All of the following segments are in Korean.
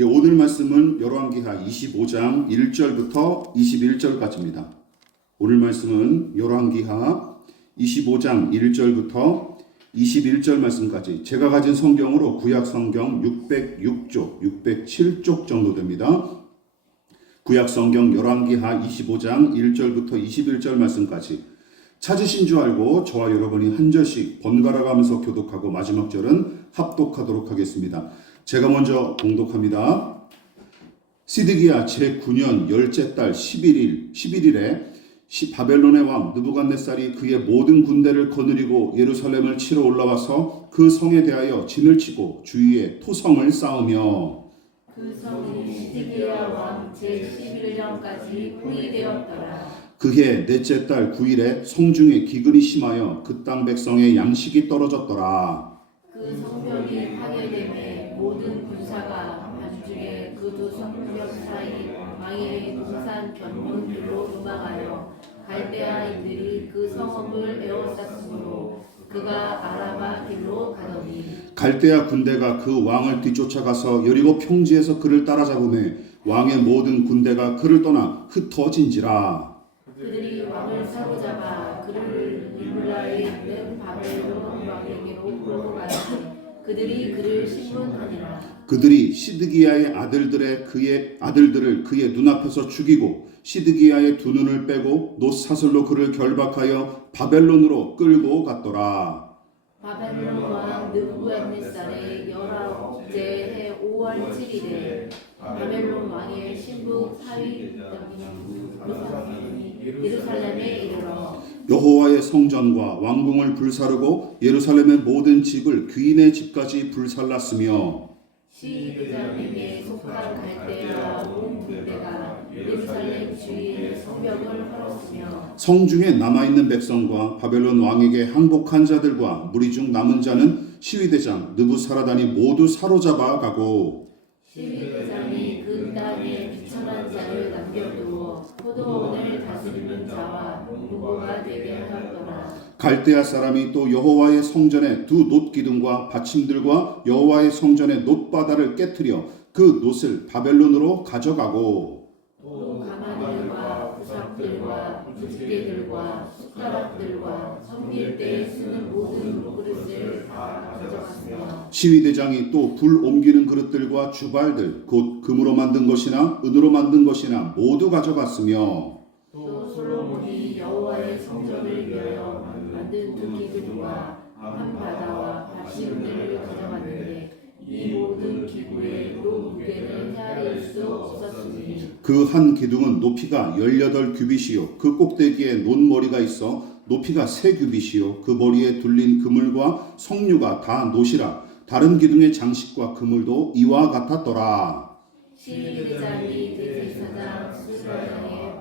예, 오늘 말씀은 열왕기하 25장 1절부터 21절까지입니다. 오늘 말씀은 열왕기하 25장 1절부터 21절 말씀까지 제가 가진 성경으로 구약 성경 606쪽, 607쪽 정도 됩니다. 구약 성경 열왕기하 25장 1절부터 21절 말씀까지 찾으신 줄 알고 저와 여러분이 한 절씩 번갈아 가면서 교독하고 마지막 절은 합독하도록 하겠습니다. 제가 먼저 봉독합니다. 시드기야 제9년 열째 달 11일에 바벨론의 왕 느부갓네살이 그의 모든 군대를 거느리고 예루살렘을 치러 올라와서 그 성에 대하여 진을 치고 주위에 토성을 쌓으며 그 성이 시드기야 왕 제11년까지 포위되었더라. 그해 넷째 달 9일에 성중에 기근이 심하여 그 땅 백성의 양식이 떨어졌더라. 그 성벽이 파괴되매 모든 군사가 밤중에 그 두 성벽 사이 망의 동산 견문길로 도망하여 갈대아인들이 그 성읍을 에워쌌으므로 그가 아라바 길로 가더니 갈대아 군대가 그 왕을 뒤쫓아가서 여리고 평지에서 그를 따라잡으매 왕의 모든 군대가 그를 떠나 흩어진지라. 그들이 왕을 사로잡아 그를 리블라에 있는 바벨론 왕에게로 끌고 가니 그들이 그를 신문하니라. 그들이 시드기야의 아들들을 그의 눈앞에서 죽이고 시드기야의 두 눈을 빼고 놋사슬로 그를 결박하여 바벨론으로 끌고 갔더라. 바벨론 왕 느부갓네살의 19째 해 5월 7일에 바벨론 왕의 신부 사위점이 예루살렘에 이르러 여호와의 성전과 왕궁을 불사르고 예루살렘의 모든 집을 귀인의 집까지 불살랐으며 시드자님에 속한 갈대아 온 군대가 예루살렘 주위의 성벽을 헐었으며 성중에 남아있는 백성과 바벨론 왕에게 항복한 자들과 무리 중 남은 자는 시위대장 느부사라단이 모두 사로잡아 가고 시위대장이 그 땅에 비천한 자를 남겨두어 포도원을 다스리는 자와 농부가 되게 하였더라. 갈대아 사람이 또 여호와의 성전의 두 놋기둥과 받침들과 여호와의 성전의 놋바다를 깨뜨려 그 놋을 바벨론으로 가져가고 또 가마들과 부삽들과 부지개들과 숟가락들과 섬길 때 쓰는 모든 그릇을 다 가져갔으며 시위대장이 또 불 옮기는 그릇들과 주발들 곧 금으로 만든 것이나 은으로 만든 것이나 모두 가져갔으며 또 솔로몬이 여호와의 성전을 위하여 만든 두 기둥과 한 바다와 받침들을 가져갔는데 이 모든 기구의 또 무게는 헤아릴 수 없었으니 그 한 기둥은 높이가 18규빗이요 그 꼭대기에 논머리가 있어 높이가 3규빗이요 그 머리에 둘린 그물과 석류가 다 놋이라 다른 기둥의 장식과 그물도 이와 같았더라. 시위대장이 대제사장 스가랴의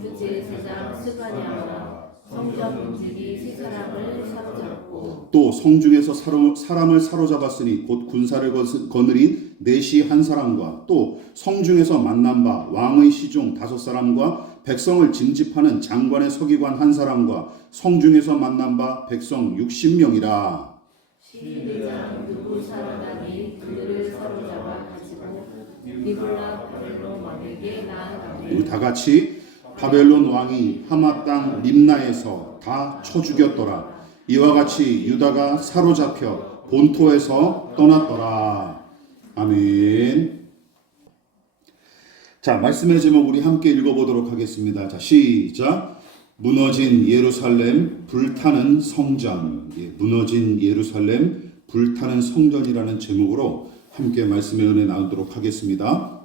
부제사장 스가랴와 성전 문지기 세 사람을 사로잡고 또 성중에서 사람을 사로잡았으니 곧 군사를 거느린 넷이 한 사람과 또 성중에서 만난 바 왕의 시종 5사람과 백성을 징집하는 장관의 서기관 한 사람과 성중에서 만난 바 백성 60명이라. 시위대장 느부사라단이 그들을 사로잡아 가지고 리블라 바벨론 왕에게 나아가매 우리 다 같이 바벨론 왕이 하마 땅 림나에서 다 쳐 죽였더라. 이와 같이 유다가 사로잡혀 본토에서 떠났더라. 아멘. 자, 말씀의 제목 우리 함께 읽어보도록 하겠습니다. 자, 시작. 무너진 예루살렘 불타는 성전. 무너진 예루살렘 불타는 성전이라는 제목으로 함께 말씀의 은혜 나누도록 하겠습니다.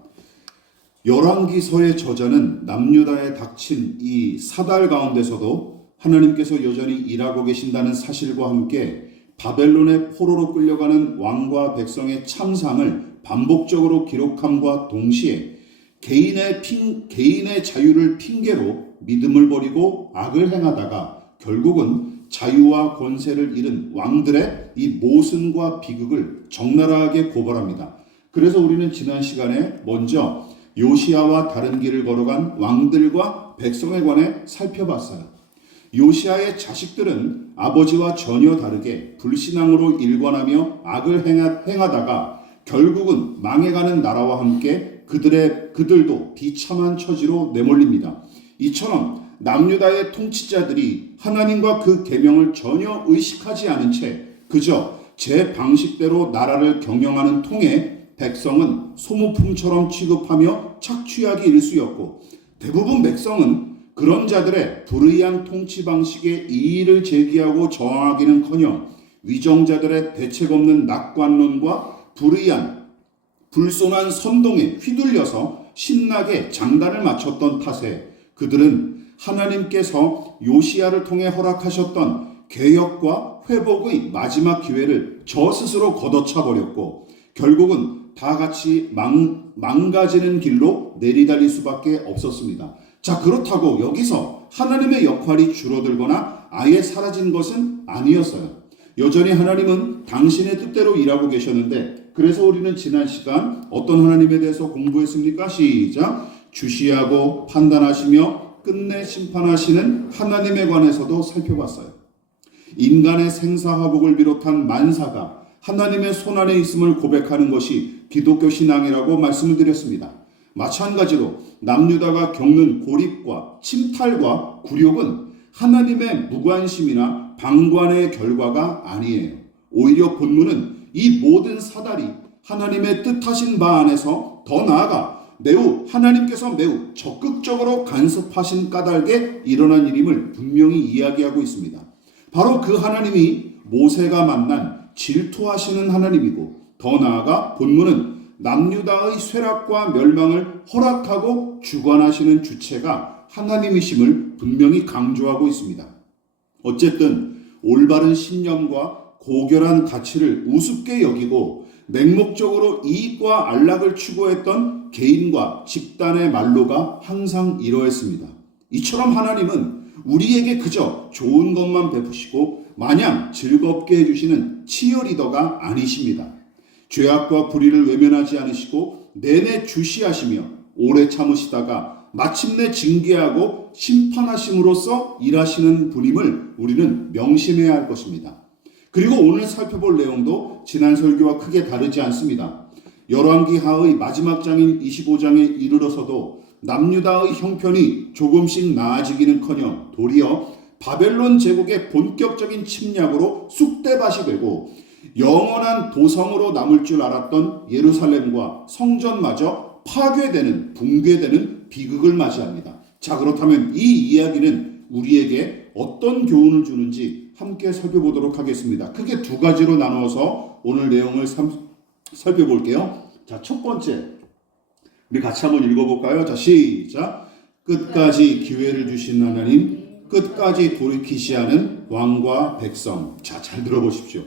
열왕기서의 저자는 남유다에 닥친 이 사달 가운데서도 하나님께서 여전히 일하고 계신다는 사실과 함께 바벨론의 포로로 끌려가는 왕과 백성의 참상을 반복적으로 기록함과 동시에 개인의 자유를 핑계로 믿음을 버리고 악을 행하다가 결국은 자유와 권세를 잃은 왕들의 이 모순과 비극을 적나라하게 고발합니다. 그래서 우리는 지난 시간에 먼저 요시야와 다른 길을 걸어간 왕들과 백성에 관해 살펴봤어요. 요시야의 자식들은 아버지와 전혀 다르게 불신앙으로 일관하며 악을 행하다가 결국은 망해가는 나라와 함께 그들도 비참한 처지로 내몰립니다. 이처럼 남유다의 통치자들이 하나님과 그 계명을 전혀 의식하지 않은 채 그저 제 방식대로 나라를 경영하는 통에 백성은 소모품처럼 취급하며 착취하기 일쑤였고, 대부분 백성은 그런 자들의 불의한 통치 방식에 이의를 제기하고 저항하기는커녕 위정자들의 대책 없는 낙관론과 불손한 선동에 휘둘려서 신나게 장단을 맞췄던 탓에 그들은 하나님께서 요시야를 통해 허락하셨던 개혁과 회복의 마지막 기회를 저 스스로 걷어차 버렸고, 결국은 다 같이 망가지는 길로 내리달릴 수밖에 없었습니다. 자, 그렇다고 여기서 하나님의 역할이 줄어들거나 아예 사라진 것은 아니었어요. 여전히 하나님은 당신의 뜻대로 일하고 계셨는데, 그래서 우리는 지난 시간 어떤 하나님에 대해서 공부했습니까? 시작! 주시하고 판단하시며 끝내 심판하시는 하나님에 관해서도 살펴봤어요. 인간의 생사화복을 비롯한 만사가 하나님의 손안에 있음을 고백하는 것이 기독교 신앙이라고 말씀을 드렸습니다. 마찬가지로 남유다가 겪는 고립과 침탈과 굴욕은 하나님의 무관심이나 방관의 결과가 아니에요. 오히려 본문은 이 모든 사달이 하나님의 뜻하신 바 안에서 더 나아가 하나님께서 매우 적극적으로 간섭하신 까닭에 일어난 일임을 분명히 이야기하고 있습니다. 바로 그 하나님이 모세가 만난 질투하시는 하나님이고, 더 나아가 본문은 남유다의 쇠락과 멸망을 허락하고 주관하시는 주체가 하나님이심을 분명히 강조하고 있습니다. 어쨌든 올바른 신념과 고결한 가치를 우습게 여기고 맹목적으로 이익과 안락을 추구했던 개인과 집단의 말로가 항상 이러했습니다. 이처럼 하나님은 우리에게 그저 좋은 것만 베푸시고 마냥 즐겁게 해주시는 치어리더가 아니십니다. 죄악과 불의를 외면하지 않으시고 내내 주시하시며 오래 참으시다가 마침내 징계하고 심판하심으로써 일하시는 분임을 우리는 명심해야 할 것입니다. 그리고 오늘 살펴볼 내용도 지난 설교와 크게 다르지 않습니다. 열왕기하의 마지막 장인 25장에 이르러서도 남유다의 형편이 조금씩 나아지기는커녕 도리어 바벨론 제국의 본격적인 침략으로 쑥대밭이 되고 영원한 도성으로 남을 줄 알았던 예루살렘과 성전마저 파괴되는, 붕괴되는 비극을 맞이합니다. 자, 그렇다면 이 이야기는 우리에게 어떤 교훈을 주는지 함께 살펴보도록 하겠습니다. 크게 두 가지로 나누어서 오늘 내용을 살펴볼게요. 자, 첫 번째, 우리 같이 한번 읽어볼까요? 자, 시작! 끝까지 기회를 주신 하나님, 끝까지 돌이키시하는 왕과 백성. 자, 잘 들어보십시오.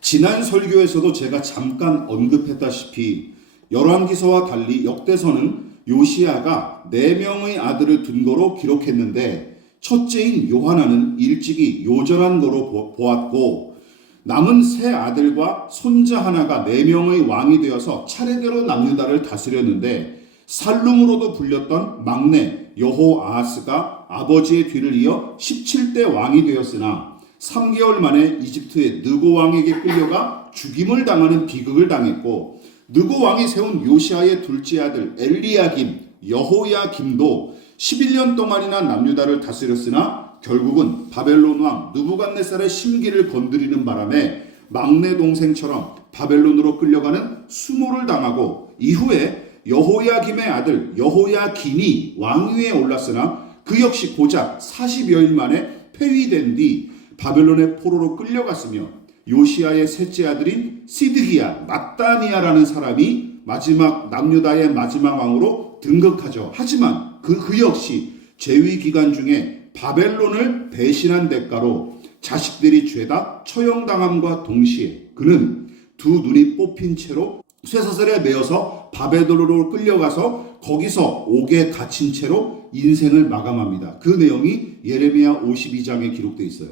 지난 설교에서도 제가 잠깐 언급했다시피 열왕기서와 달리 역대서는 요시야가 4명의 아들을 둔 거로 기록했는데 첫째인 요하나는 일찍이 요절한 거로 보았고, 남은 세 아들과 손자 하나가 4명의 왕이 되어서 차례대로 남유다를 다스렸는데, 살룸으로도 불렸던 막내 여호아하스가 아버지의 뒤를 이어 17대 왕이 되었으나 3개월 만에 이집트의 느고 왕에게 끌려가 죽임을 당하는 비극을 당했고, 느고 왕이 세운 요시아의 둘째 아들 엘리야김, 여호야김도 11년 동안이나 남유다를 다스렸으나 결국은 바벨론 왕 느부갓네살의 심기를 건드리는 바람에 막내 동생처럼 바벨론으로 끌려가는 수모를 당하고, 이후에 여호야김의 아들 여호야긴이 왕위에 올랐으나 그 역시 고작 40여일 만에 폐위된 뒤 바벨론의 포로로 끌려갔으며, 요시아의 셋째 아들인 시드기야 마따니아라는 사람이 남유다의 마지막 왕으로 등극하죠. 하지만 그 역시 재위 기간 중에 바벨론을 배신한 대가로 자식들이 죄다 처형당함과 동시에 그는 두 눈이 뽑힌 채로 쇠사슬에 매어서 바벨론으로 끌려가서 거기서 옥에 갇힌 채로 인생을 마감합니다. 그 내용이 예레미야 52장에 기록되어 있어요.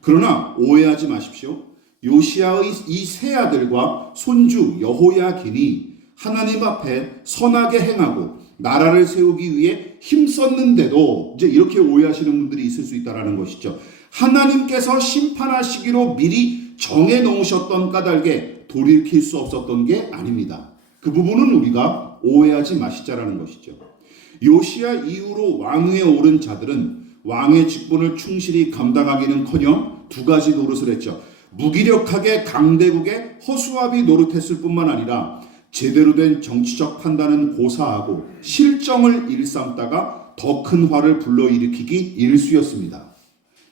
그러나 오해하지 마십시오. 요시아의 이 세 아들과 손주 여호야긴이 하나님 앞에 선하게 행하고 나라를 세우기 위해 힘썼는데도, 이제 이렇게 오해하시는 분들이 있을 수 있다는 것이죠. 하나님께서 심판하시기로 미리 정해 놓으셨던 까닭에 돌이킬 수 없었던 게 아닙니다. 그 부분은 우리가 오해하지 마시자라는 것이죠. 요시야 이후로 왕위에 오른 자들은 왕의 직분을 충실히 감당하기는커녕 두 가지 노릇을 했죠. 무기력하게 강대국의 허수아비 노릇했을 뿐만 아니라 제대로 된 정치적 판단은 고사하고 실정을 일삼다가 더 큰 화를 불러일으키기 일쑤였습니다.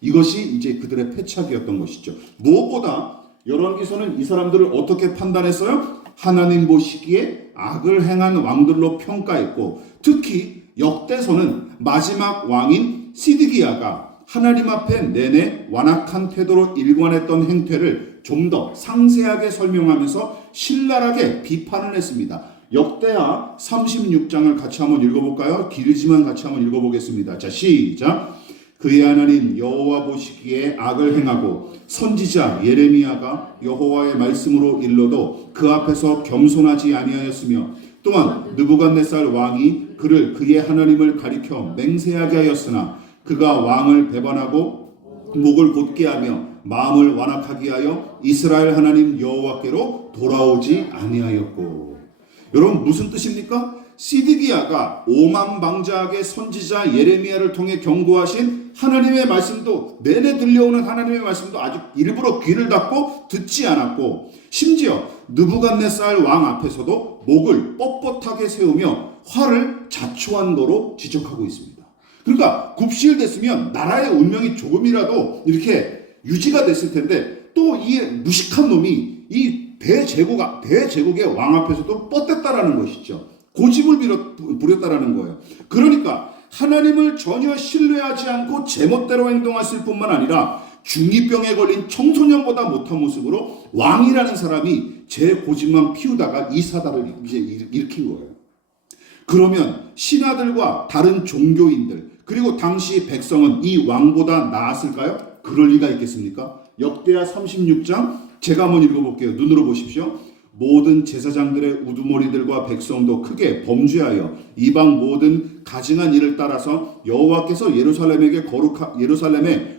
이것이 이제 그들의 패착이었던 것이죠. 무엇보다 열왕기서는 이 사람들을 어떻게 판단했어요? 하나님 보시기에 악을 행한 왕들로 평가했고, 특히 역대서는 마지막 왕인 시드기야가 하나님 앞에 내내 완악한 태도로 일관했던 행태를 좀 더 상세하게 설명하면서 신랄하게 비판을 했습니다. 역대하 36장을 같이 한번 읽어볼까요? 길지만 같이 한번 읽어보겠습니다. 자, 시작. 그의 하나님 여호와 보시기에 악을 행하고 선지자 예레미야가 여호와의 말씀으로 일러도 그 앞에서 겸손하지 아니하였으며, 또한 느부갓네살 왕이 그를 그의 하나님을 가리켜 맹세하게 하였으나 그가 왕을 배반하고 목을 곧게 하며 마음을 완악하게 하여 이스라엘 하나님 여호와께로 돌아오지 아니하였고. 여러분, 무슨 뜻입니까? 시드기야가 오만방자하게 선지자 예레미야를 통해 경고하신 하나님의 말씀도, 내내 들려오는 하나님의 말씀도 아주 일부러 귀를 닫고 듣지 않았고, 심지어 느부갓네살 왕 앞에서도 목을 뻣뻣하게 세우며 화를 자초한 거로 지적하고 있습니다. 그러니까 굽실됐으면 나라의 운명이 조금이라도 이렇게 유지가 됐을 텐데, 또 이 무식한 놈이 이 대제국의 왕 앞에서도 뻗댔다라는 것이죠. 고집을 부렸다라는 거예요. 그러니까 하나님을 전혀 신뢰하지 않고 제멋대로 행동했을 뿐만 아니라 중2병에 걸린 청소년보다 못한 모습으로 왕이라는 사람이 제 고집만 피우다가 이 사달을 이제 일으킨 거예요. 그러면 신하들과 다른 종교인들, 그리고 당시 백성은 이 왕보다 나았을까요? 그럴 리가 있겠습니까? 역대하 36장 제가 한번 읽어볼게요. 눈으로 보십시오. 모든 제사장들의 우두머리들과 백성도 크게 범죄하여 이방 모든 가증한 일을 따라서 여호와께서 예루살렘에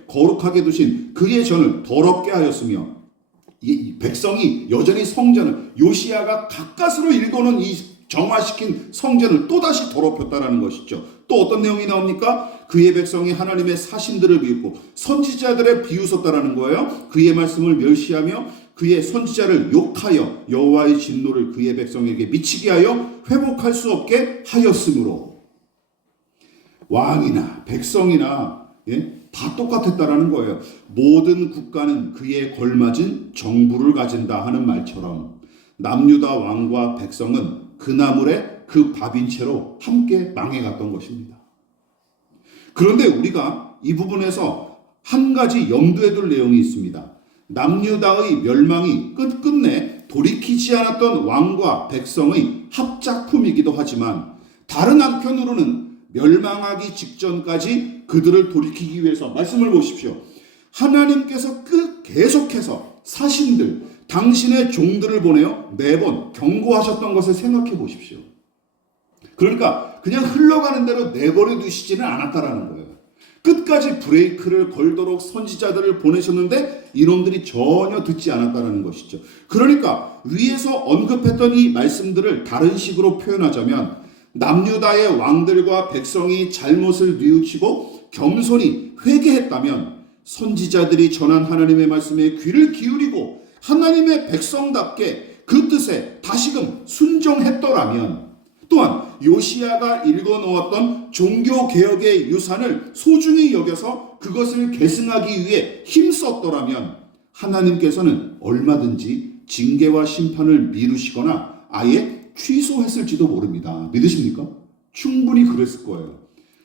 거룩하게 두신 그의 전을 더럽게 하였으며, 이 백성이 여전히 성전을, 요시야가 가까스로 일궈놓은 이 정화시킨 성전을 또다시 더럽혔다라는 것이죠. 또 어떤 내용이 나옵니까? 그의 백성이 하나님의 사신들을 비웃고 선지자들을 비웃었다라는 거예요. 그의 말씀을 멸시하며 그의 선지자를 욕하여 여호와의 진노를 그의 백성에게 미치게 하여 회복할 수 없게 하였으므로. 왕이나 백성이나 다 똑같았다라는 거예요. 모든 국가는 그에 걸맞은 정부를 가진다 하는 말처럼 남유다 왕과 백성은 그 나물에 그 밥인 채로 함께 망해갔던 것입니다. 그런데 우리가 이 부분에서 한 가지 염두에 둘 내용이 있습니다. 남유다의 멸망이 끝끝내 돌이키지 않았던 왕과 백성의 합작품이기도 하지만, 다른 한편으로는 멸망하기 직전까지 그들을 돌이키기 위해서, 말씀을 보십시오. 하나님께서 계속해서 사신들, 당신의 종들을 보내어 매번 경고하셨던 것을 생각해 보십시오. 그러니까 그냥 흘러가는 대로 내버려 두시지는 않았다라는 거예요. 끝까지 브레이크를 걸도록 선지자들을 보내셨는데 이놈들이 전혀 듣지 않았다는 것이죠. 그러니까 위에서 언급했던 이 말씀들을 다른 식으로 표현하자면, 남유다의 왕들과 백성이 잘못을 뉘우치고 겸손히 회개했다면, 선지자들이 전한 하나님의 말씀에 귀를 기울이고 하나님의 백성답게 그 뜻에 다시금 순종했더라면, 또한 요시야가 읽어놓았던 종교개혁의 유산을 소중히 여겨서 그것을 계승하기 위해 힘썼더라면, 하나님께서는 얼마든지 징계와 심판을 미루시거나 아예 취소했을지도 모릅니다. 믿으십니까? 충분히 그랬을 거예요.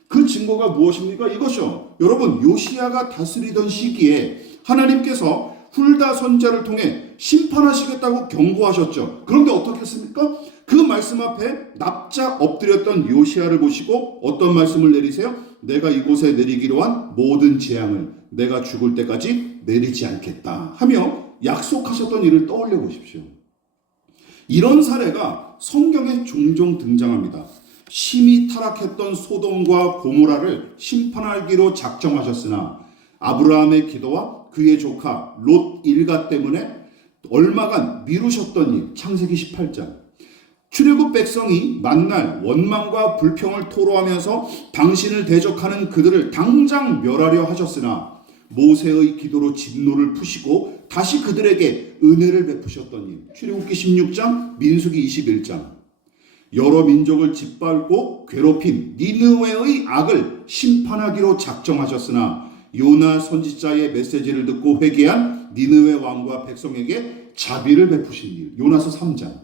그 증거가 무엇입니까? 이것이요. 여러분, 요시야가 다스리던 시기에 하나님께서 훌다 선지자를 통해 심판하시겠다고 경고하셨죠. 그런데 어떻게 했습니까? 그 말씀 앞에 납작 엎드렸던 요시야를 보시고 어떤 말씀을 내리세요? 내가 이곳에 내리기로 한 모든 재앙을 내가 죽을 때까지 내리지 않겠다 하며 약속하셨던 일을 떠올려 보십시오. 이런 사례가 성경에 종종 등장합니다. 심히 타락했던 소돔과 고모라를 심판하기로 작정하셨으나 아브라함의 기도와 그의 조카 롯 일가 때문에 얼마간 미루셨던 일, 창세기 18장. 출애굽 백성이 만날 원망과 불평을 토로하면서 당신을 대적하는 그들을 당장 멸하려 하셨으나 모세의 기도로 진노를 푸시고 다시 그들에게 은혜를 베푸셨던 일. 출애굽기 16장, 민수기 21장. 여러 민족을 짓밟고 괴롭힌 니느웨의 악을 심판하기로 작정하셨으나 요나 선지자의 메시지를 듣고 회개한 니느웨 왕과 백성에게 자비를 베푸신 일. 요나서 3장.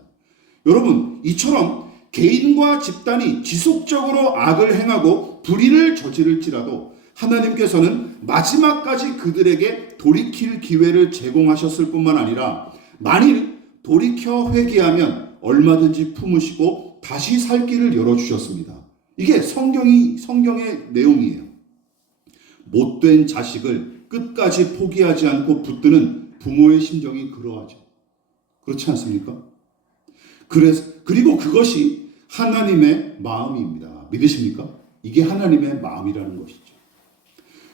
여러분, 이처럼 개인과 집단이 지속적으로 악을 행하고 불의를 저지를지라도 하나님께서는 마지막까지 그들에게 돌이킬 기회를 제공하셨을 뿐만 아니라 만일 돌이켜 회개하면 얼마든지 품으시고 다시 살 길을 열어주셨습니다. 이게 성경의 내용이에요. 못된 자식을 끝까지 포기하지 않고 붙드는 부모의 심정이 그러하죠. 그렇지 않습니까? 그리고 그것이 하나님의 마음입니다. 믿으십니까? 이게 하나님의 마음이라는 것이죠.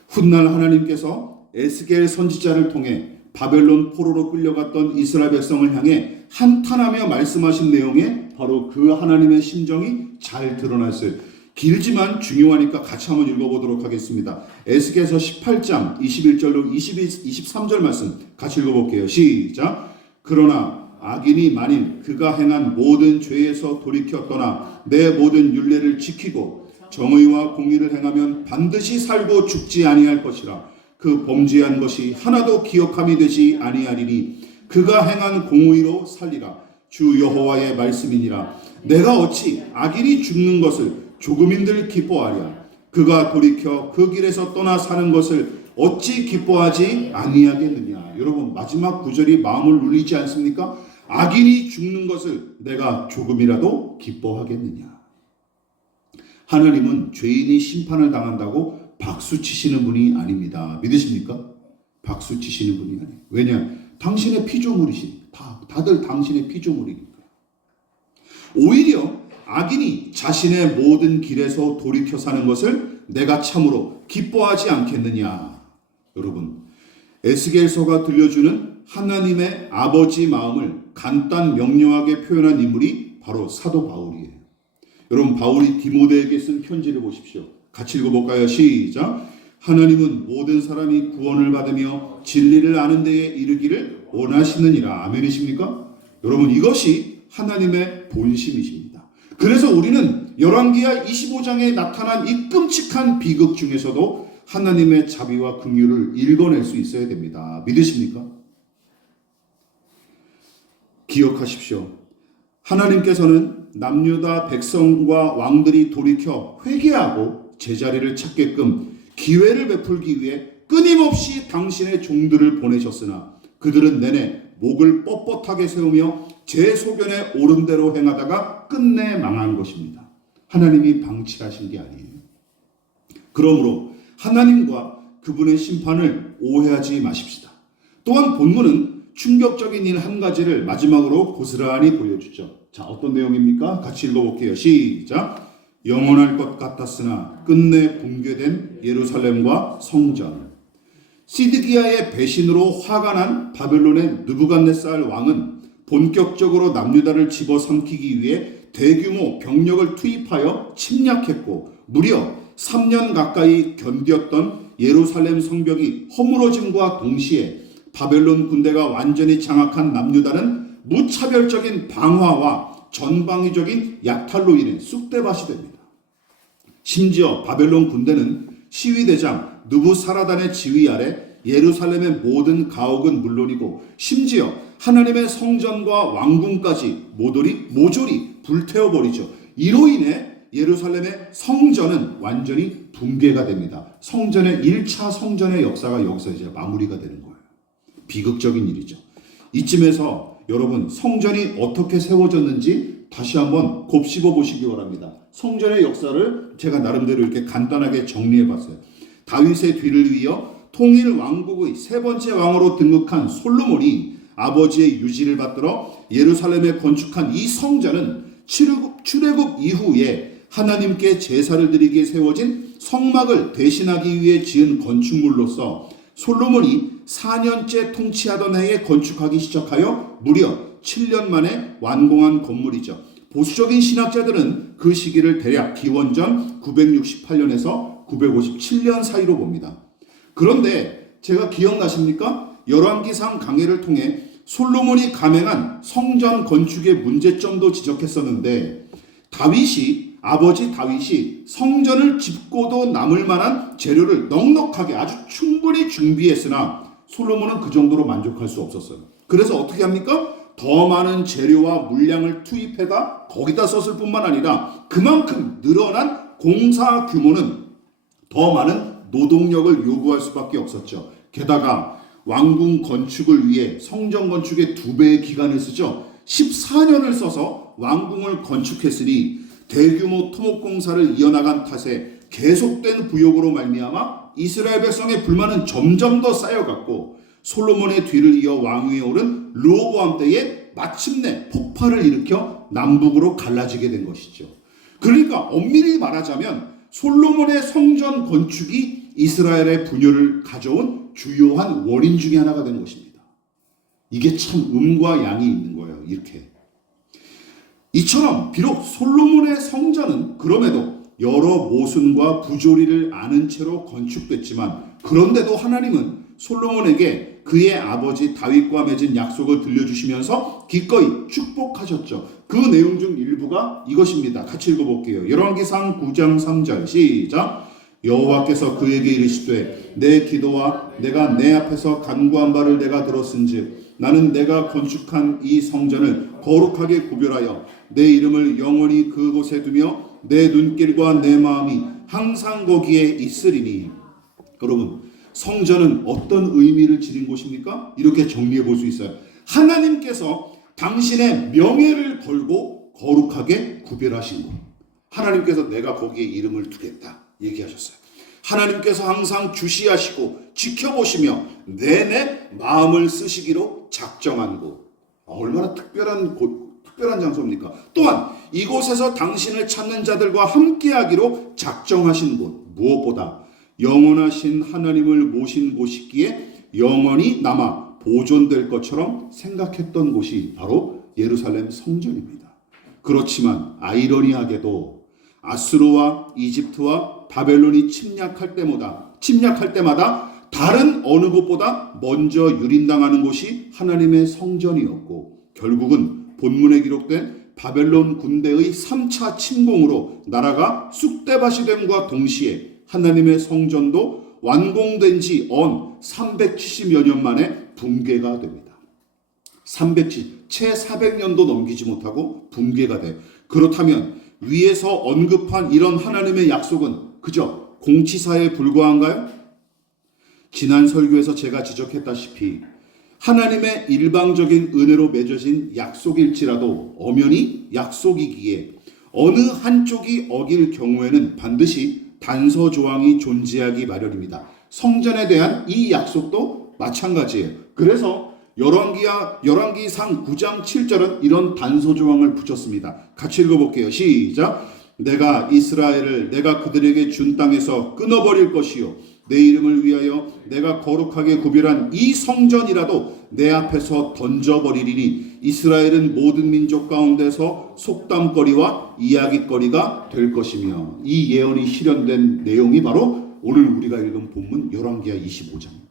훗날 하나님께서 에스겔 선지자를 통해 바벨론 포로로 끌려갔던 이스라엘 백성을 향해 한탄하며 말씀하신 내용에 바로 그 하나님의 심정이 잘 드러났어요. 길지만 중요하니까 같이 한번 읽어보도록 하겠습니다. 에스겔서 18장 21절로 23절 말씀 같이 읽어볼게요. 시작. 그러나 악인이 만일 그가 행한 모든 죄에서 돌이켜 떠나 내 모든 율례를 지키고 정의와 공의를 행하면 반드시 살고 죽지 아니할 것이라. 그 범죄한 것이 하나도 기억함이 되지 아니하리니 그가 행한 공의로 살리라. 주 여호와의 말씀이니라. 내가 어찌 악인이 죽는 것을 조금인들 기뻐하랴. 그가 돌이켜 그 길에서 떠나 사는 것을 어찌 기뻐하지 아니하겠느냐. 여러분, 마지막 구절이 마음을 울리지 않습니까? 악인이 죽는 것을 내가 조금이라도 기뻐하겠느냐. 하나님은 죄인이 심판을 당한다고 박수 치시는 분이 아닙니다. 믿으십니까? 박수 치시는 분이 아니에요. 왜냐? 당신의 피조물이시니까. 다들 당신의 피조물이니까. 오히려 악인이 자신의 모든 길에서 돌이켜 사는 것을 내가 참으로 기뻐하지 않겠느냐. 여러분, 에스겔서가 들려주는 하나님의 아버지 마음을 간단 명료하게 표현한 인물이 바로 사도 바울이에요. 여러분, 바울이 디모데에게 쓴 편지를 보십시오. 같이 읽어볼까요? 시작. 하나님은 모든 사람이 구원을 받으며 진리를 아는 데에 이르기를 원하시느니라. 아멘이십니까? 여러분, 이것이 하나님의 본심이십니다. 그래서 우리는 열왕기하 25장에 나타난 이 끔찍한 비극 중에서도 하나님의 자비와 긍휼을 읽어낼 수 있어야 됩니다. 믿으십니까? 기억하십시오. 하나님께서는 남유다 백성과 왕들이 돌이켜 회개하고 제자리를 찾게끔 기회를 베풀기 위해 끊임없이 당신의 종들을 보내셨으나 그들은 내내 목을 뻣뻣하게 세우며 제 소견에 옳은 대로 행하다가 끝내 망한 것입니다. 하나님이 방치하신 게 아니에요. 그러므로 하나님과 그분의 심판을 오해하지 마십시다. 또한 본문은 충격적인 일 한 가지를 마지막으로 고스란히 보여주죠. 자, 어떤 내용입니까? 같이 읽어볼게요. 시작. 영원할 것 같았으나 끝내 붕괴된 예루살렘과 성전. 시드기야의 배신으로 화가 난 바벨론의 느부갓네살 왕은 본격적으로 남유다를 집어삼키기 위해 대규모 병력을 투입하여 침략했고 무려 3년 가까이 견뎠던 예루살렘 성벽이 허물어짐과 동시에 바벨론 군대가 완전히 장악한 남유다는 무차별적인 방화와 전방위적인 약탈로 인해 쑥대밭이 됩니다. 심지어 바벨론 군대는 시위대장 느부사라단의 지휘 아래 예루살렘의 모든 가옥은 물론이고 심지어 하나님의 성전과 왕궁까지 모조리 불태워버리죠. 이로 인해 예루살렘의 성전은 완전히 붕괴가 됩니다. 성전의 1차 성전의 역사가 여기서 이제 마무리가 되는 거예요. 비극적인 일이죠. 이쯤에서 여러분, 성전이 어떻게 세워졌는지 다시 한번 곱씹어 보시기 바랍니다. 성전의 역사를 제가 나름대로 이렇게 간단하게 정리해 봤어요. 다윗의 뒤를 이어 통일 왕국의 세 번째 왕으로 등극한 솔로몬이 아버지의 유지를 받들어 예루살렘에 건축한 이 성전은 출애굽 이후에 하나님께 제사를 드리기에 세워진 성막을 대신하기 위해 지은 건축물로서 솔로몬이 4년째 통치하던 해에 건축하기 시작하여 무려 7년 만에 완공한 건물이죠. 보수적인 신학자들은 그 시기를 대략 기원전 968년에서 957년 사이로 봅니다. 그런데 제가 기억나십니까? 열왕기상 강해를 통해 솔로몬이 감행한 성전 건축의 문제점도 지적했었는데, 아버지 다윗이 성전을 짓고도 남을 만한 재료를 넉넉하게 아주 충분히 준비했으나 솔로몬은 그 정도로 만족할 수 없었어요. 그래서 어떻게 합니까? 더 많은 재료와 물량을 투입해다 거기다 썼을 뿐만 아니라 그만큼 늘어난 공사 규모는 더 많은 노동력을 요구할 수밖에 없었죠. 게다가 왕궁 건축을 위해 성전 건축의 2배의 기간을 쓰죠. 14년을 써서 왕궁을 건축했으니 대규모 토목공사를 이어나간 탓에 계속된 부욕으로 말미암아 이스라엘 백성의 불만은 점점 더 쌓여갔고, 솔로몬의 뒤를 이어 왕위에 오른 르호보암 때에 마침내 폭발을 일으켜 남북으로 갈라지게 된 것이죠. 그러니까 엄밀히 말하자면 솔로몬의 성전 건축이 이스라엘의 분열을 가져온 주요한 원인 중에 하나가 된 것입니다. 이게 참 음과 양이 있는 거예요. 이렇게. 이처럼 비록 솔로몬의 성전은 그럼에도 여러 모순과 부조리를 아는 채로 건축됐지만, 그런데도 하나님은 솔로몬에게 그의 아버지 다윗과 맺은 약속을 들려주시면서 기꺼이 축복하셨죠. 그 내용 중 일부가 이것입니다. 같이 읽어볼게요. 열왕기상 9장 3절 시작. 여호와께서 그에게 이르시되 내 기도와 내가 내 앞에서 간구한 바를 내가 들었은즉 나는 내가 건축한 이 성전을 거룩하게 구별하여 내 이름을 영원히 그곳에 두며 내 눈길과 내 마음이 항상 거기에 있으리니. 여러분, 성전은 어떤 의미를 지닌 곳입니까? 이렇게 정리해 볼 수 있어요. 하나님께서 당신의 명예를 걸고 거룩하게 구별하신 곳. 하나님께서 내가 거기에 이름을 두겠다 얘기하셨어요. 하나님께서 항상 주시하시고 지켜보시며 내내 마음을 쓰시기로 작정한 곳. 얼마나 특별한 장소입니까? 또한 이곳에서 당신을 찾는 자들과 함께하기로 작정하신 곳. 무엇보다 영원하신 하나님을 모신 곳이기에 영원히 남아 보존될 것처럼 생각했던 곳이 바로 예루살렘 성전입니다. 그렇지만 아이러니하게도 아수르와 이집트와 바벨론이 침략할 때마다 다른 어느 곳보다 먼저 유린당하는 곳이 하나님의 성전이었고, 결국은 본문에 기록된 바벨론 군대의 3차 침공으로 나라가 쑥대밭이 됨과 동시에 하나님의 성전도 완공된 지 370여 년 만에 붕괴가 됩니다. 채 400년도 넘기지 못하고 붕괴가 돼. 그렇다면 위에서 언급한 이런 하나님의 약속은 그저 공치사에 불과한가요? 지난 설교에서 제가 지적했다시피 하나님의 일방적인 은혜로 맺어진 약속일지라도 엄연히 약속이기에 어느 한쪽이 어길 경우에는 반드시 단서 조항이 존재하기 마련입니다. 성전에 대한 이 약속도 마찬가지예요. 그래서 열왕기상 9장 7절은 이런 단서 조항을 붙였습니다. 같이 읽어볼게요. 시작. 내가 이스라엘을 내가 그들에게 준 땅에서 끊어버릴 것이요 내 이름을 위하여 내가 거룩하게 구별한 이 성전이라도 내 앞에서 던져버리리니 이스라엘은 모든 민족 가운데서 속담거리와 이야깃거리가 될 것이며. 이 예언이 실현된 내용이 바로 오늘 우리가 읽은 본문 열왕기하 25장입니다.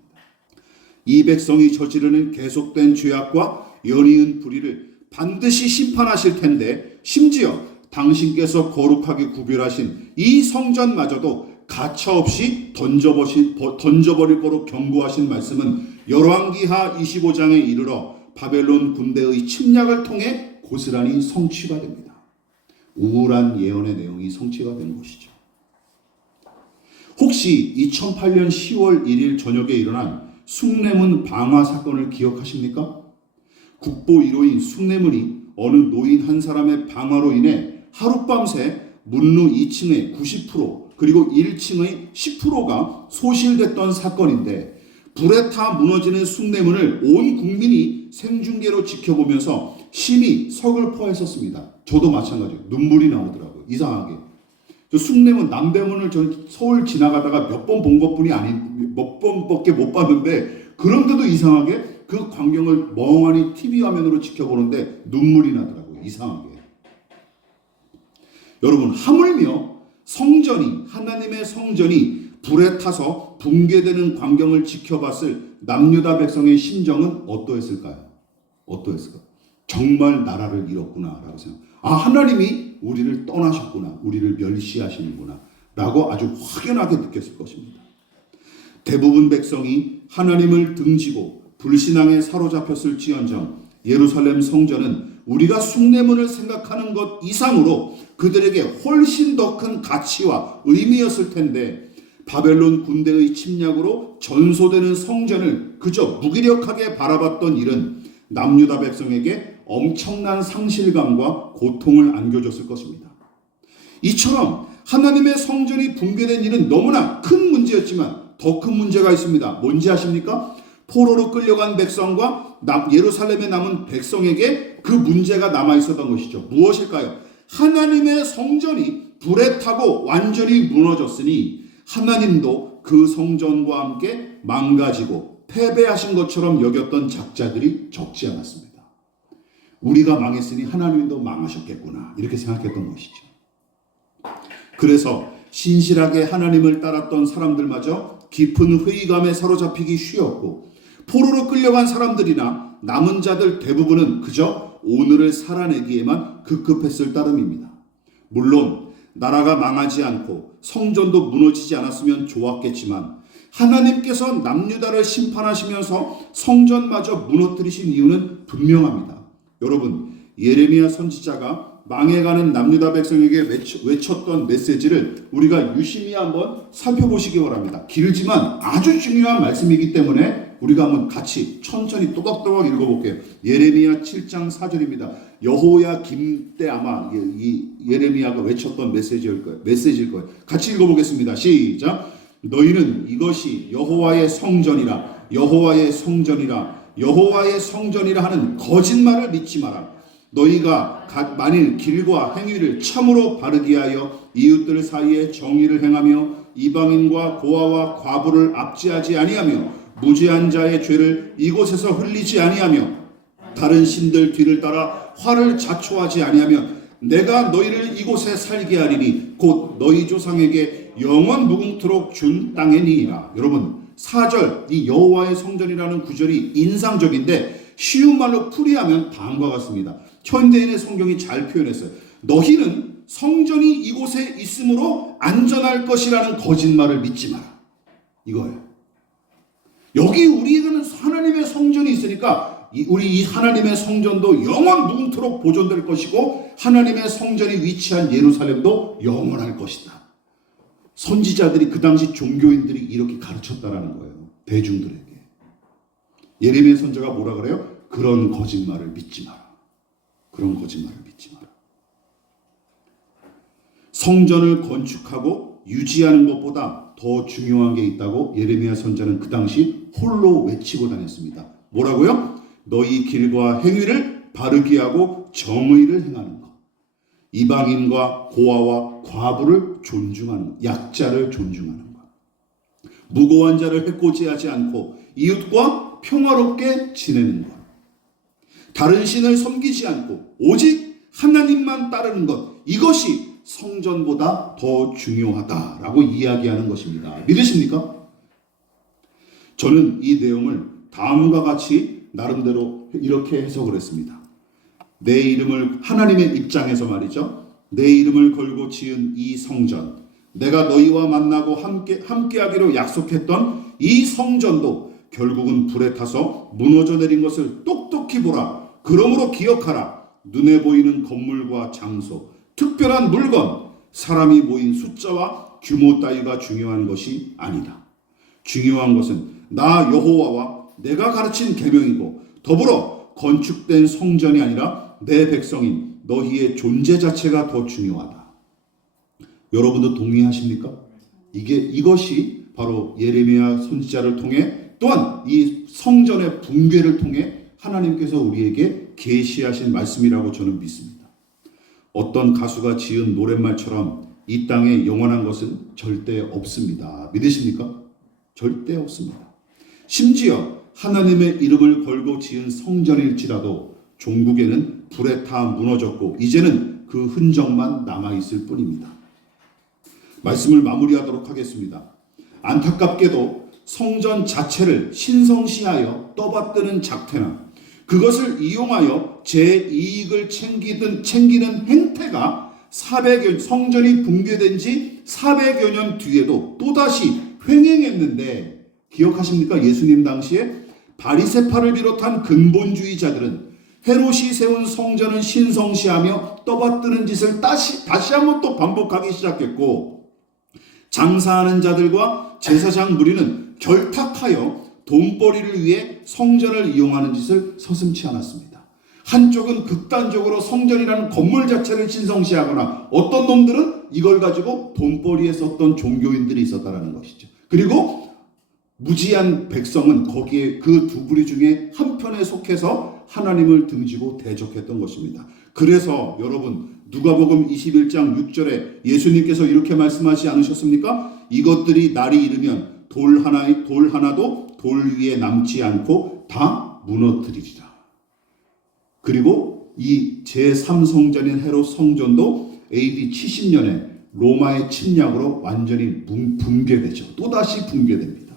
이 백성이 저지르는 계속된 죄악과 연이은 불의를 반드시 심판하실 텐데, 심지어 당신께서 거룩하게 구별하신 이 성전마저도 가차없이 던져버릴 거로 경고하신 말씀은 열왕기하 25장에 이르러 바벨론 군대의 침략을 통해 고스란히 성취가 됩니다. 우울한 예언의 내용이 성취가 된 것이죠. 혹시 2008년 10월 1일 저녁에 일어난 숭례문 방화 사건을 기억하십니까? 국보 1호인 숭례문이 어느 노인 한 사람의 방화로 인해 하룻밤새 문루 2층의 90% 그리고 1층의 10%가 소실됐던 사건인데, 불에 타 무너지는 숭례문을 온 국민이 생중계로 지켜보면서 심히 서글퍼했었습니다. 저도 마찬가지예요. 눈물이 나오더라고요. 이상하게. 저 숭례문 남대문을 전 서울 지나가다가 몇 번 본 것뿐이 아닌 몇 번밖에 못 봤는데 그런데도 이상하게 그 광경을 멍하니 TV 화면으로 지켜보는데 눈물이 나더라고요. 이상하게. 여러분 하물며 성전이 하나님의 성전이 불에 타서 붕괴되는 광경을 지켜봤을 남유다 백성의 심정은 어떠했을까요? 어떠했을까요? 정말 나라를 잃었구나라고 생각. 하나님이 우리를 떠나셨구나, 우리를 멸시하시는구나 라고 아주 확연하게 느꼈을 것입니다. 대부분 백성이 하나님을 등지고 불신앙에 사로잡혔을지언정 예루살렘 성전은 우리가 숭례문을 생각하는 것 이상으로 그들에게 훨씬 더 큰 가치와 의미였을 텐데 바벨론 군대의 침략으로 전소되는 성전을 그저 무기력하게 바라봤던 일은 남유다 백성에게 엄청난 상실감과 고통을 안겨줬을 것입니다. 이처럼 하나님의 성전이 붕괴된 일은 너무나 큰 문제였지만 더 큰 문제가 있습니다. 뭔지 아십니까? 포로로 끌려간 백성과 예루살렘에 남은 백성에게 그 문제가 남아있었던 것이죠. 무엇일까요? 하나님의 성전이 불에 타고 완전히 무너졌으니 하나님도 그 성전과 함께 망가지고 패배하신 것처럼 여겼던 작자들이 적지 않았습니다. 우리가 망했으니 하나님도 망하셨겠구나 이렇게 생각했던 것이죠. 그래서 신실하게 하나님을 따랐던 사람들마저 깊은 회의감에 사로잡히기 쉬웠고 포로로 끌려간 사람들이나 남은 자들 대부분은 그저 오늘을 살아내기에만 급급했을 따름입니다. 물론 나라가 망하지 않고 성전도 무너지지 않았으면 좋았겠지만 하나님께서 남유다를 심판하시면서 성전마저 무너뜨리신 이유는 분명합니다. 여러분 예레미야 선지자가 망해가는 남유다 백성에게 외쳤던 메시지를 우리가 유심히 한번 살펴보시기 바랍니다. 길지만 아주 중요한 말씀이기 때문에 우리가 한번 같이 천천히 또박또박 읽어볼게요. 예레미야 7장 4절입니다. 여호야김 때 아마 이 예레미야가 외쳤던 메시지일 거예요. 같이 읽어보겠습니다. 시작. 너희는 이것이 여호와의 성전이라 여호와의 성전이라 여호와의 성전이라 하는 거짓말을 믿지 마라. 너희가 만일 길과 행위를 참으로 바르게 하여 이웃들 사이에 정의를 행하며 이방인과 고아와 과부를 압제하지 아니하며 무죄한 자의 죄를 이곳에서 흘리지 아니하며 다른 신들 뒤를 따라 화를 자초하지 아니하며 내가 너희를 이곳에 살게 하리니 곧 너희 조상에게 영원 무궁토록 준 땅이니이다. 여러분 4절 이 여호와의 성전이라는 구절이 인상적인데 쉬운 말로 풀이하면 다음과 같습니다. 현대인의 성경이 잘 표현했어요. 너희는 성전이 이곳에 있으므로 안전할 것이라는 거짓말을 믿지 마라. 이거예요. 여기 우리에게는 하나님의 성전이 있으니까 우리 이 하나님의 성전도 영원 무궁토록 보존될 것이고 하나님의 성전이 위치한 예루살렘도 영원할 것이다. 선지자들이 그 당시 종교인들이 이렇게 가르쳤다라는 거예요. 대중들에게. 예레미야 선지자가 뭐라 그래요? 그런 거짓말을 믿지 마라. 그런 거짓말을 믿지 마라. 성전을 건축하고 유지하는 것보다 더 중요한 게 있다고 예레미야 선지자는 그 당시 홀로 외치고 다녔습니다. 뭐라고요? 너희 길과 행위를 바르게 하고 정의를 행하는 것. 이방인과 고아와 과부를 존중하는 것. 약자를 존중하는 것. 무고한 자를 해코지하지 않고 이웃과 평화롭게 지내는 것. 다른 신을 섬기지 않고 오직 하나님만 따르는 것. 이것이 성전보다 더 중요하다라고 이야기하는 것입니다. 믿으십니까? 저는 이 내용을 다음과 같이 나름대로 이렇게 해석을 했습니다. 내 이름을 하나님의 입장에서 말이죠. 내 이름을 걸고 지은 이 성전, 내가 너희와 만나고 함께하기로 약속했던 이 성전도 결국은 불에 타서 무너져 내린 것을 똑똑히 보라. 그러므로 기억하라. 눈에 보이는 건물과 장소, 특별한 물건, 사람이 모인 숫자와 규모 따위가 중요한 것이 아니다. 중요한 것은 나 여호와와 내가 가르친 계명이고 더불어 건축된 성전이 아니라 내 백성인 너희의 존재 자체가 더 중요하다. 여러분도 동의하십니까? 이것이 바로 예레미야 선지자를 통해 또한 이 성전의 붕괴를 통해 하나님께서 우리에게 계시하신 말씀이라고 저는 믿습니다. 어떤 가수가 지은 노랫말처럼 이 땅에 영원한 것은 절대 없습니다. 믿으십니까? 절대 없습니다. 심지어 하나님의 이름을 걸고 지은 성전일지라도 종국에는 불에 타 무너졌고 이제는 그 흔적만 남아있을 뿐입니다. 말씀을 마무리하도록 하겠습니다. 안타깝게도 성전 자체를 신성시하여 떠받드는 작태나 그것을 이용하여 제 이익을 챙기는 행태가 성전이 붕괴된 지 400여 년 뒤에도 또다시 횡행했는데 기억하십니까? 예수님 당시에 바리새파를 비롯한 근본주의자들은 헤롯이 세운 성전은 신성시하며 떠받드는 짓을 다시 한번 또 반복하기 시작했고 장사하는 자들과 제사장 무리는 결탁하여 돈벌이를 위해 성전을 이용하는 짓을 서슴지 않았습니다. 한쪽은 극단적으로 성전이라는 건물 자체를 신성시하거나 어떤 놈들은 이걸 가지고 돈벌이에 썼던 종교인들이 있었다는 것이죠. 그리고 무지한 백성은 거기에 그 두 부리 중에 한 편에 속해서 하나님을 등지고 대적했던 것입니다. 그래서 여러분 누가복음 21장 6절에 예수님께서 이렇게 말씀하지 않으셨습니까? 이것들이 날이 이르면 돌 하나도 돌 위에 남지 않고 다 무너뜨리리라. 그리고 이 제3성전인 헤롯 성전도 AD 70년에 로마의 침략으로 완전히 붕괴되죠. 또다시 붕괴됩니다.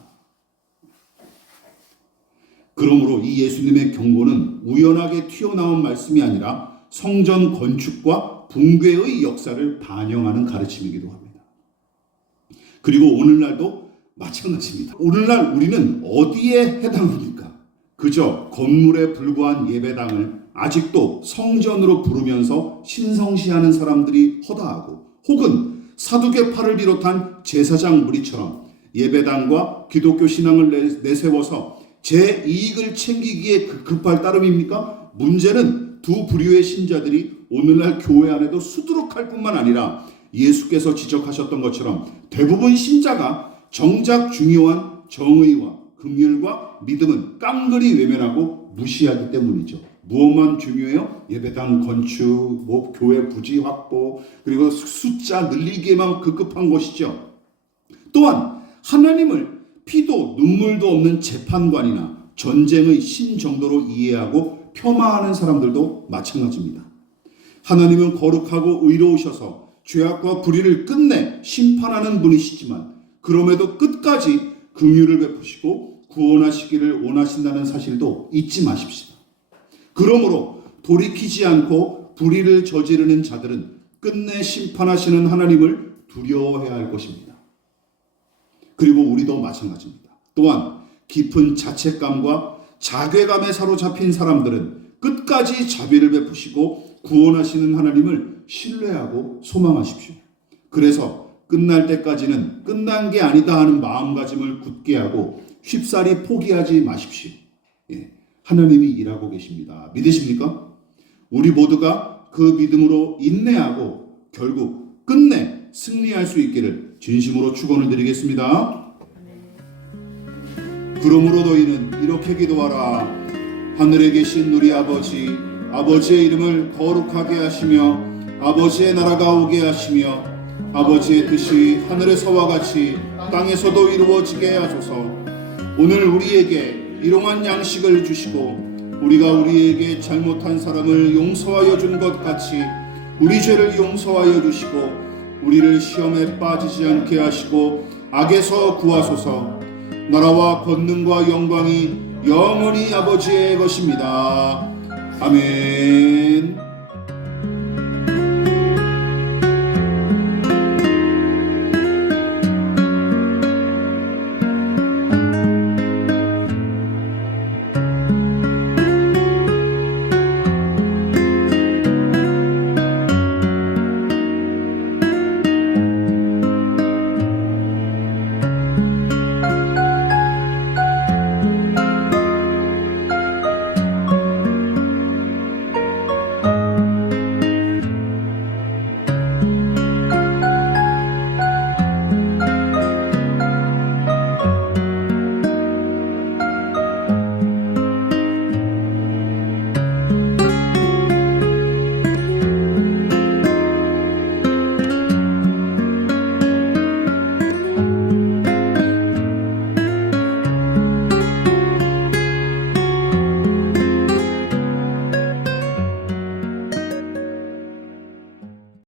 그러므로 이 예수님의 경고는 우연하게 튀어나온 말씀이 아니라 성전 건축과 붕괴의 역사를 반영하는 가르침이기도 합니다. 그리고 오늘날도 마찬가지입니다. 오늘날 우리는 어디에 해당합니까? 그저 건물에 불과한 예배당을 아직도 성전으로 부르면서 신성시하는 사람들이 허다하고 혹은 사두개파를 비롯한 제사장 무리처럼 예배당과 기독교 신앙을 내세워서 제 이익을 챙기기에 급할 따름입니까? 문제는 두 부류의 신자들이 오늘날 교회 안에도 수두룩할 뿐만 아니라 예수께서 지적하셨던 것처럼 대부분 신자가 정작 중요한 정의와 긍휼과 믿음은 깡그리 외면하고 무시하기 때문이죠. 무엇만 중요해요? 예배당 건축, 교회 부지 확보, 그리고 숫자 늘리기에만 급급한 것이죠. 또한 하나님을 피도 눈물도 없는 재판관이나 전쟁의 신 정도로 이해하고 폄하하는 사람들도 마찬가지입니다. 하나님은 거룩하고 의로우셔서 죄악과 불의를 끝내 심판하는 분이시지만 그럼에도 끝까지 긍휼을 베푸시고 구원하시기를 원하신다는 사실도 잊지 마십시다. 그러므로 돌이키지 않고 불의를 저지르는 자들은 끝내 심판하시는 하나님을 두려워해야 할 것입니다. 그리고 우리도 마찬가지입니다. 또한 깊은 자책감과 자괴감에 사로잡힌 사람들은 끝까지 자비를 베푸시고 구원하시는 하나님을 신뢰하고 소망하십시오. 그래서 끝날 때까지는 끝난 게 아니다 하는 마음가짐을 굳게 하고 쉽사리 포기하지 마십시오. 하나님이 일하고 계십니다. 믿으십니까? 우리 모두가 그 믿음으로 인내하고 결국 끝내 승리할 수 있기를 진심으로 축원을 드리겠습니다. 그러므로 너희는 이렇게 기도하라. 하늘에 계신 우리 아버지, 아버지의 이름을 거룩하게 하시며 아버지의 나라가 오게 하시며 아버지의 뜻이 하늘에서와 같이 땅에서도 이루어지게 하소서. 오늘 우리에게 일용할 양식을 주시고 우리가 우리에게 잘못한 사람을 용서하여 준 것 같이 우리 죄를 용서하여 주시고 우리를 시험에 빠지지 않게 하시고 악에서 구하소서. 나라와 권능과 영광이 영원히 아버지의 것입니다. 아멘.